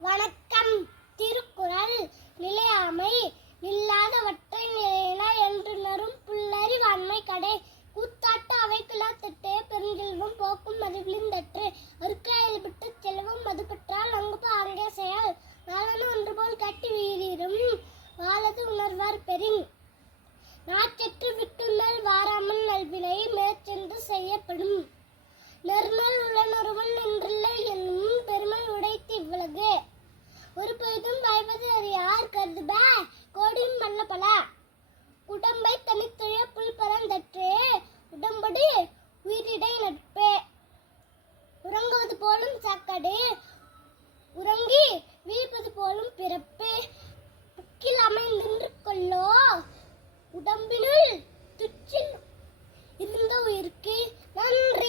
வணக்கம். திருக்குறள். நிலையாமை நில்லாதவற்றை நிலையென என்றுணரும் புல்லறிவாண்மை கடை. கூத்தாட்டு அவைப்பிலா திட்டே பெருஞ்செல்வம் போக்கும் மதுவிழுந்தற்று. ஒருக்காயல்பட்டு செல்வம் மதுபற்றால் அங்குப ஆங்கே செயல். நாளன ஒன்றுபோல் கட்டி வீரிரும் வாழது உணர்வார் பெறின். நாச்சற்று விட்டுணல் வாராமல் நல்வினை மேற்சென்று செய்யப்படும். நெருநல் உளனொருவன் என்றில்லை என்னும் பெருமை உடைத்து இவ்வுலகு. ஒரு பொழுதும் வாய்வது அறியார் கருதுப கோடின் மல்ல பல. உடம்பை தனித்துய புல் பரந்தற்றே உடம்படு உயிரிடை நட்பே. உறங்குவது போலும் சாக்கடை உறங்கி வீழ்வது போலும் பிறப்பு. புக்கில் அமைந்தின்று கொள்ளோ உடம்பினுள் துச்சில் இருந்த உயிருக்கு நன்று.